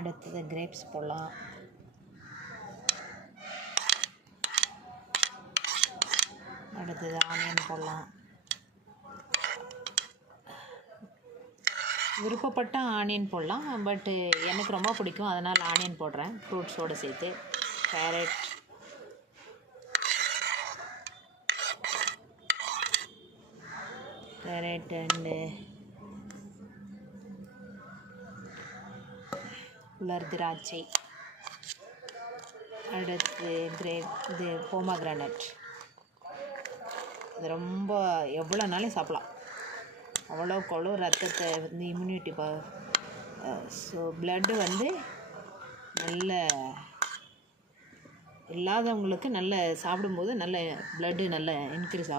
அடுத்தது கிரேப்ஸ் போடலாம். அடுத்தது ஆனியன் போடலாம். விருப்பப்பட்ட ஆனியன் போடலாம், பட்டு எனக்கு ரொம்ப பிடிக்கும், அதனால் ஆனியன் போடுறேன் ஃப்ரூட்ஸோடு சேர்த்து. கேரட், அண்டு உலர் திராட்சை, அடுத்து இது போமோகிரானட். இது ரொம்ப எவ்வளோ நாளும் சாப்பிடலாம், அவ்வளோக்கு அவ்வளோ ரத்தத்தை வந்து இம்யூனிட்டி ஸோ ப்ளட்டு வந்து நல்ல இல்லாதவங்களுக்கு நல்ல சாப்பிடும்போது நல்ல ப்ளட்டு நல்ல இன்க்ரீஸ் ஆகும்.